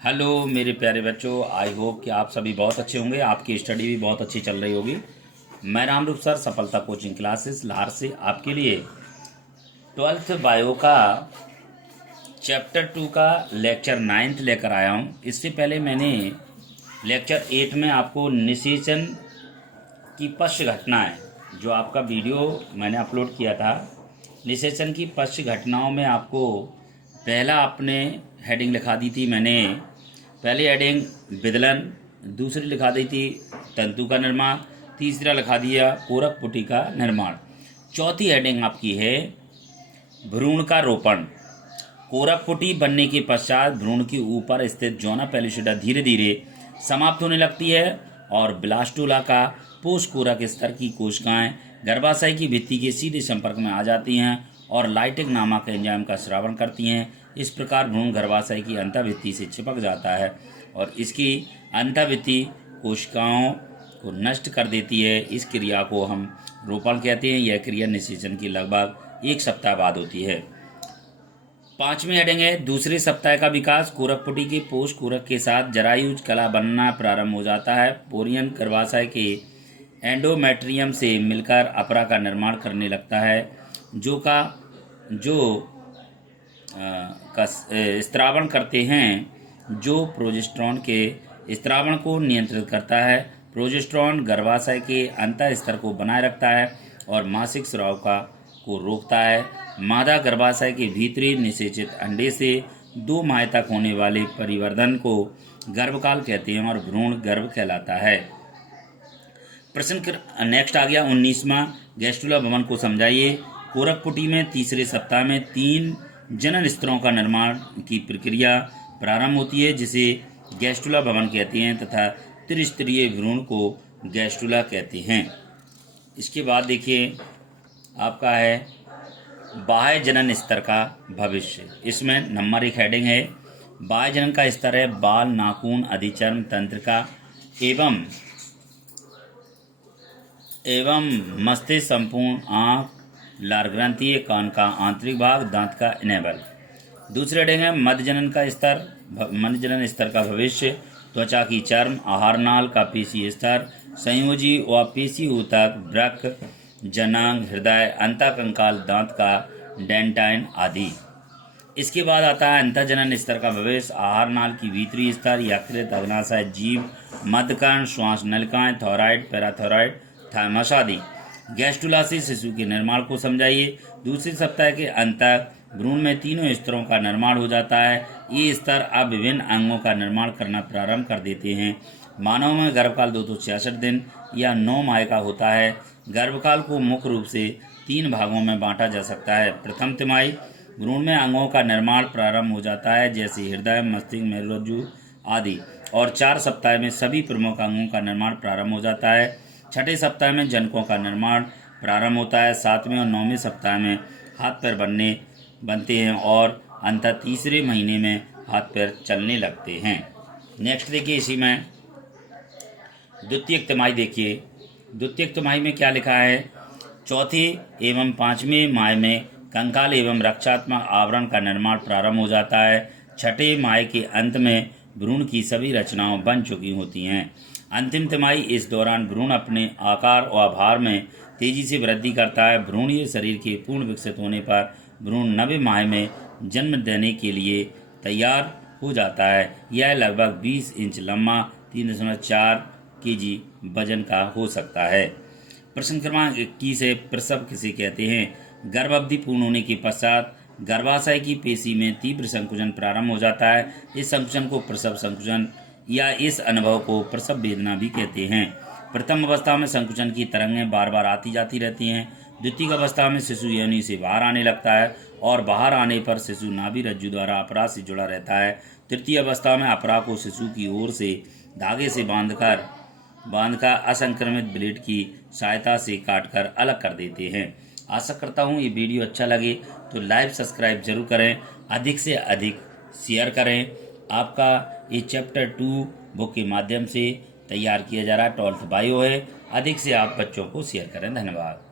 Hello मेरे प्यारे बच्चों, आई होप कि आप सभी बहुत अच्छे होंगे। आपकी स्टडी भी बहुत अच्छी चल रही होगी। मैं रामरूप सर सफलता कोचिंग क्लासेस लाहौर से आपके लिए 12th बायो का चैप्टर 2 का लेक्चर 9 लेकर आया हूँ। इससे पहले मैंने लेक्चर 8 में आपको निषेचन की पश्च घटनाएं, जो आपका वीडियो मैंने अपलोड किया था, निषेचन की पश्च घटनाओं में आपको पहला आपने हेडिंग लिखा दी थी। मैंने पहली हेडिंग विदलन, दूसरी लिखा दी थी तंतु का निर्माण, तीसरा लिखा दिया पूरक पुटी का निर्माण, चौथी हेडिंग आपकी है भ्रूण का रोपण। कोरक पुटी बनने के पश्चात भ्रूण के ऊपर स्थित जोना पेलिसिडा धीरे धीरे समाप्त होने लगती है और ब्लास्टुला का पोषकोरक स्तर की कोशिकाएं गर्भाशय की भित्ति के सीधे संपर्क में आ जाती हैं और लाइटिक नामक एंजाइम का स्रावण करती हैं। इस प्रकार भ्रूण गर्भाशय की अंतःभित्ति से चिपक जाता है और इसकी अंतःभित्ति कोशिकाओं को नष्ट कर देती है। इस क्रिया को हम रोपण कहते हैं। यह क्रिया निषेचन की लगभग 1 सप्ताह बाद होती है। 5वीं हेडिंग है दूसरे सप्ताह का विकास। कोरक पुटी के पोष कोरक के साथ जरायुज कला बनना प्रारंभ हो जाता है। पोरियन गर्भाशय के एंडोमेट्रियम से मिलकर अपरा का निर्माण करने लगता है, जो स्त्रावण करते हैं, जो प्रोजेस्टेरॉन के स्त्रावण को नियंत्रित करता है। प्रोजेस्टेरॉन गर्भाशय के अंतः स्तर को बनाए रखता है और मासिक स्राव को रोकता है। मादा गर्भाशय के भीतरी निषेचित अंडे से 2 माह तक होने वाले परिवर्धन को गर्भकाल कहते हैं और भ्रूण गर्भ कहलाता है। प्रश्न नेक्स्ट आ गया 19वां, गैस्ट्रुला भवन को समझाइए। कोरक पुटी में तीसरे सप्ताह में 3 जनन स्तरों का निर्माण की प्रक्रिया प्रारंभ होती है, जिसे गैस्ट्रुला भवन कहते हैं तथा त्रिस्तरीय भ्रूण को गैस्ट्रुला कहते हैं। इसके बाद देखिए आपका है बाह्य जनन स्तर का भविष्य। इसमें नंबर 1 हेडिंग है बाह्य जनन का स्तर है बाल, नाखून, अधिचर्म, तंत्रिका एवं मस्तिष्क, संपूर्ण आँख, लार ग्रंथि, कान का आंतरिक भाग, दांत का इनेबल। दूसरे हेडिंग है मध्य जनन स्तर का भविष्य। त्वचा की चर्म, आहार नाल का पेशीय स्तर, संयोजी व पेशी ऊतक, वृक्क, जनांग, हृदय, अंतःकंकाल, दांत का डेंटाइन आदि। इसके बाद आता है अंतःजनन स्तर का भविष्य। आहार नाल की भीतरी स्तर, यकृत, अग्नाशय, जीभ, मध्यकर्ण, श्वास नलिकाएं, थॉराइड, पैराथॉराइड, थाइमस आदि। गैस्ट्रुला से शिशु के निर्माण को समझाइए। दूसरे सप्ताह के अंत तक भ्रूण में तीनों स्तरों का निर्माण हो जाता है। ये स्तर अब विभिन्न अंगों का निर्माण करना प्रारंभ कर देते हैं। मानव में गर्भकाल 266 दिन या 9 माह का होता है। गर्भकाल को मुख्य रूप से 3 भागों में बांटा जा सकता है। प्रथम तिमाही भ्रूण में अंगों का निर्माण प्रारंभ हो जाता है, जैसे हृदय, मस्तिष्क, मेरुरज्जु आदि, और 4 सप्ताह में सभी प्रमुख अंगों का निर्माण प्रारंभ हो जाता है। 6ठे सप्ताह में जनकों का निर्माण प्रारंभ होता है। 7वें और 9वें सप्ताह में हाथ पैर बनते हैं और अंततः तीसरे महीने में हाथ पैर चलने लगते हैं। नेक्स्ट देखिए, इसी में द्वितीयक तिमाही देखिए। द्वितीयक तिमाही में क्या लिखा है, चौथे एवं 5वें माह में कंकाल एवं रक्षात्मक आवरण का निर्माण प्रारंभ हो जाता है। 6ठे माह के अंत में भ्रूण की सभी रचनाएं बन चुकी होती हैं। अंतिम तिमाही, इस दौरान भ्रूण अपने आकार और भार में तेजी से वृद्धि करता है। भ्रूणीय शरीर के पूर्ण विकसित होने पर भ्रूण 9वें माह में जन्म देने के लिए तैयार हो जाता है। यह लगभग 20 इंच लंबा, 3.4 kg वजन का हो सकता है। प्रश्न क्रमांक 21 है प्रसव किसे कहते हैं। गर्भ अवधि पूर्ण होने के पश्चात गर्भाशय की पेशी में तीव्र संकुचन प्रारंभ हो जाता है। इस संकुचन को प्रसव संकुचन या इस अनुभव को प्रसव वेदना भी कहते हैं। प्रथम अवस्था में संकुचन की तरंगें बार बार आती जाती रहती हैं। द्वितीय अवस्था में शिशु योनि से बाहर आने लगता है और बाहर आने पर शिशु नाभि रज्जु द्वारा अपरा से जुड़ा रहता है। तृतीय अवस्था में अपरा को शिशु की ओर से धागे से बांधकर असंक्रमित ब्लेड की सहायता से काटकर अलग कर देते हैं। आशा करता हूँ ये वीडियो अच्छा लगे तो लाइक सब्सक्राइब जरूर करें, अधिक से अधिक शेयर करें। आपका ये चैप्टर 2 बुक के माध्यम से तैयार किया जा रहा है। 12th बायो है। अधिक से आप बच्चों को शेयर करें। धन्यवाद।